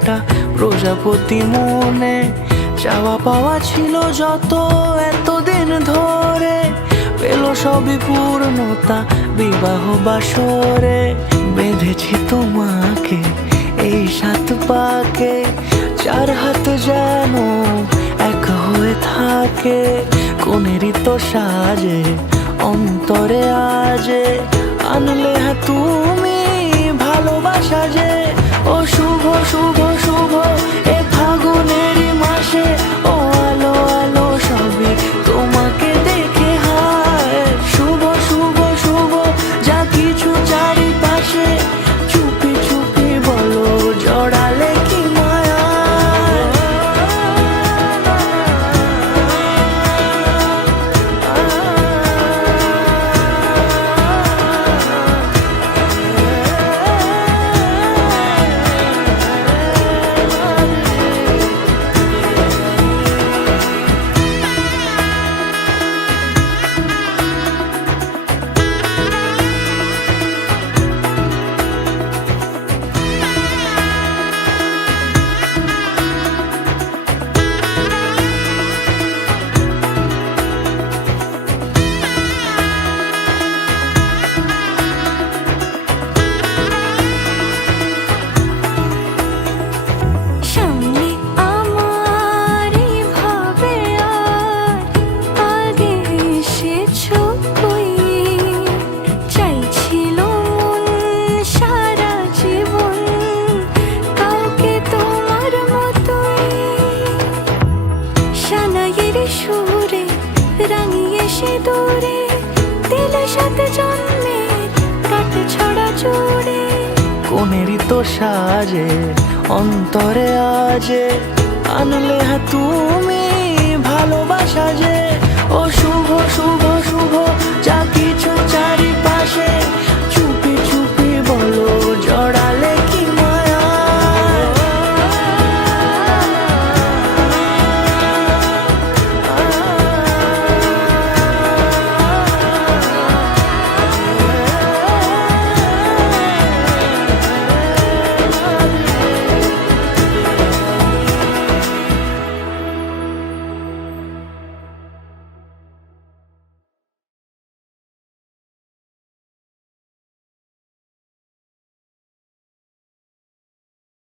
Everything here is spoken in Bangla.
একটা প্রজাপতি মনে। চাওয়া পাওয়া ছিল যত এতদিন ধরে, পেল সবই পূর্ণতা বিবাহ বাসরে। বেঁধেছি তোমাকে এই 7 পাকে, 4 হাত যেন এক হয়ে থাকে। কোনেরই তো সাজে অন্তরে আজে, আনলে হ্যাঁ তুমি ভালোবাসা যে। ও শুভ শুভ শুভ এ ফাগুনেরই মাসে, ও আলো আলো সবই তোমাকে দেখে হায়। শুভ শুভ শুভ যা কিছু চারিপাশে, চুপি চুপি বলো জড়ালে কি মায়া। সুরে রাঙিয়ে সে দূরে দিলে 7 জন্মের কাট ছড়া জুড়ে। কোনেরই তো সাজে অন্তরে আজে, আনলে হ্যাঁ তুমি ভালোবাসা যে। ও শুভ শুভ শুভ যা কিছু চারিপাশে,